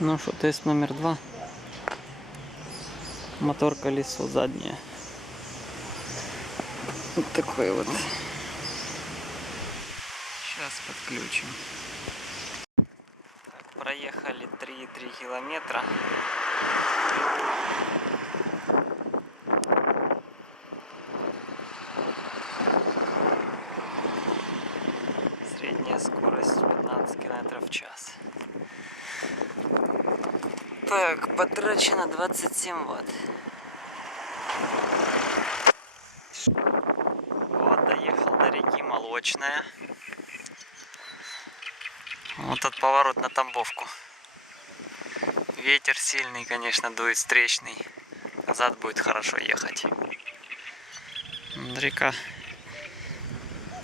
Ну что, тест номер 2. Мотор, колесо заднее. Вот такой вот. Сейчас подключим. Так, проехали 3,3 километра. Средняя скорость 15 километров в час. Так, потрачено 27 ватт. Вот, доехал до реки Молочная. Вот тут поворот на Тамбовку. Ветер сильный, конечно, дует встречный. Назад будет хорошо ехать. Река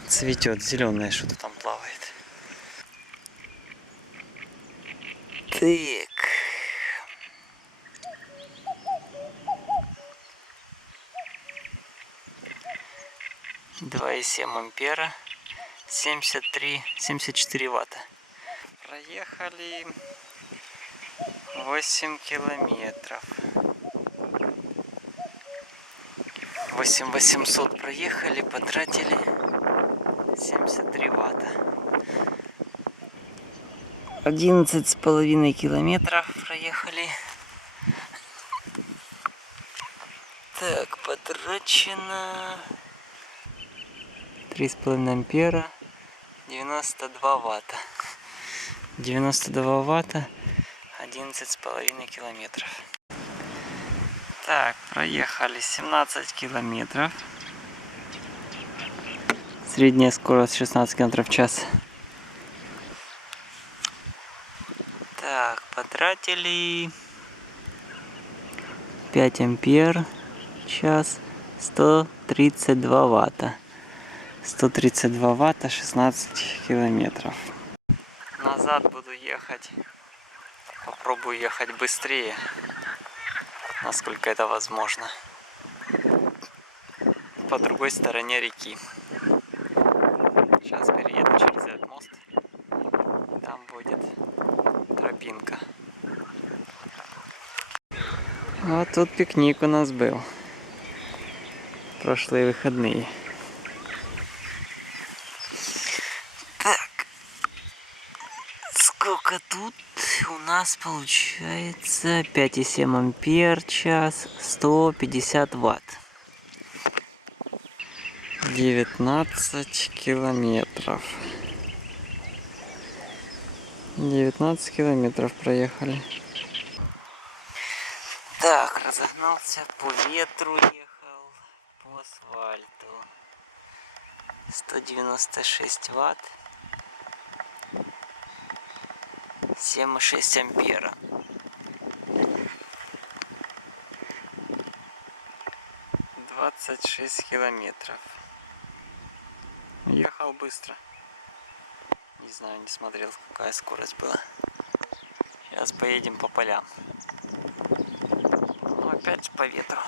цветет, зеленое что-то там плавает. Так. Два и 7 ампера. 74 ватта. Проехали 8 километров. 8800 проехали, потратили 73 ватта. 11,5 километров проехали. Так, потрачено 3,5 ампера, 92 ватта. 92 ватта, 11,5 километров. Так, проехали 17 километров. Средняя скорость 16 километров в час. Так, потратили 5 ампер час, 132 ватта. 132 ватта, 16 километров. Назад буду ехать. Попробую ехать быстрее, насколько это возможно. По другой стороне реки. Сейчас перееду через этот мост. Там будет тропинка. Вот тут пикник у нас был. Прошлые выходные. Так. Сколько тут у нас получается? 5,7 ампер час, 150 ватт. 19 километров. 19 километров проехали. Так, разогнался, по ветру ехал, по асфальту. 196 ватт. 7,6 ампера. 26 километров. Ехал быстро. Не знаю, не смотрел, какая скорость была. Сейчас поедем по полям. Но опять же по ветру.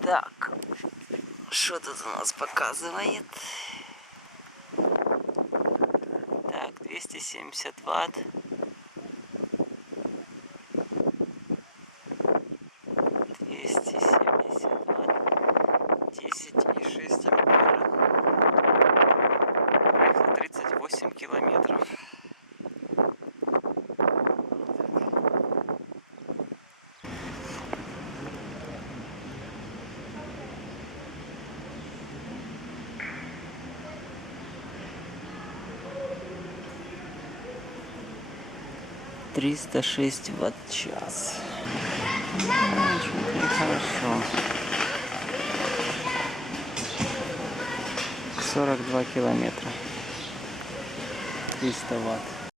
Так, что тут у нас показывает? Так, 270 ватт. 270 ватт. 10,6 ампера. Проехал 38 километров. 306 ватт-час. Очень хорошо. 42 километра. 300 ватт.